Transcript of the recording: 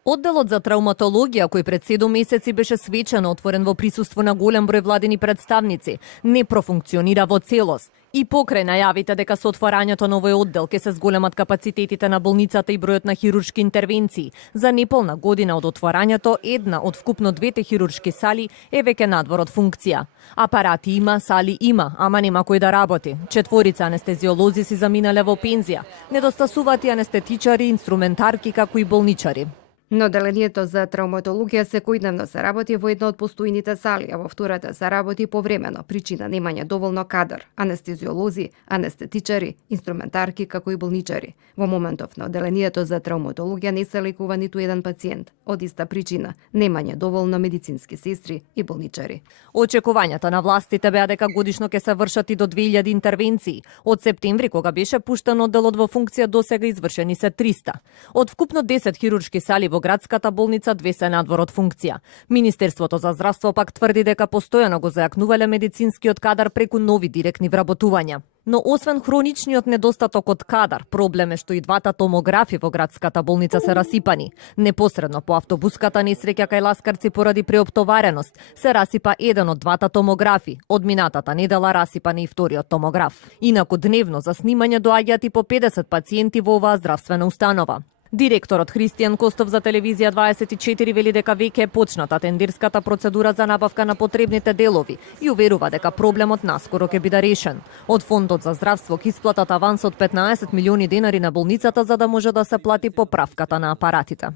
Одделот за травматологија, кој пред 7 месеци беше свечено отворен во присуство на голем број владини представници, не профункционира во целост. И покрај најавите дека со отворањето на овој оддел ќе се зголемат капацитетите на болницата и бројот на хируршки интервенции, за неполна година од отворањето, една од вкупно двете хируршки сали е веќе надвор од функција. Апарати има, сали има, ама нема кој да работи. 4 анестезиолози си заминале во пензија. Недостасуваат и анестетичари, инструментарки, како и болничари. На одделението за травматологија секојдневно се работи во една од постојните сали, а во втората се работи повремено, причина немање доволно кадар, анестезиолози, анестетичари, инструментарки како и болничари. Во моментов на одделението за травматологија не се лекува ниту еден пациент, од иста причина немање доволно медицински сестри и болничари. Очекувањата на властите беа дека годишно ќе се вршат и до 2000 интервенции. Од септември, кога беше пуштен одделот во функција, досега извршени се 300. Од вкупно 10 хируршки сали во градската болница, 2 се надвор од функција. Министерството за здравство пак тврди дека постојано го зајакнувале медицинскиот кадар преку нови директни вработувања. Но освен хроничниот недостаток од кадар, проблем е што и двата томографи во градската болница се расипани. Непосредно по автобуската несреќа кај ласкарци поради преоптовареност се расипа еден од двата томографи. Од минатата недела расипан и вториот томограф. Инаку дневно за снимање доаѓаат и по 50 пациенти во оваа здравствена установа. Директорот Христијан Костов за телевизија 24 вели дека веќе е почната тендерската процедура за набавка на потребните делови и уверува дека проблемот наскоро ќе биде решен. Од Фондот за здравство ќе исплатат аванс од 15 милиони денари на болницата за да може да се плати поправката на апаратите.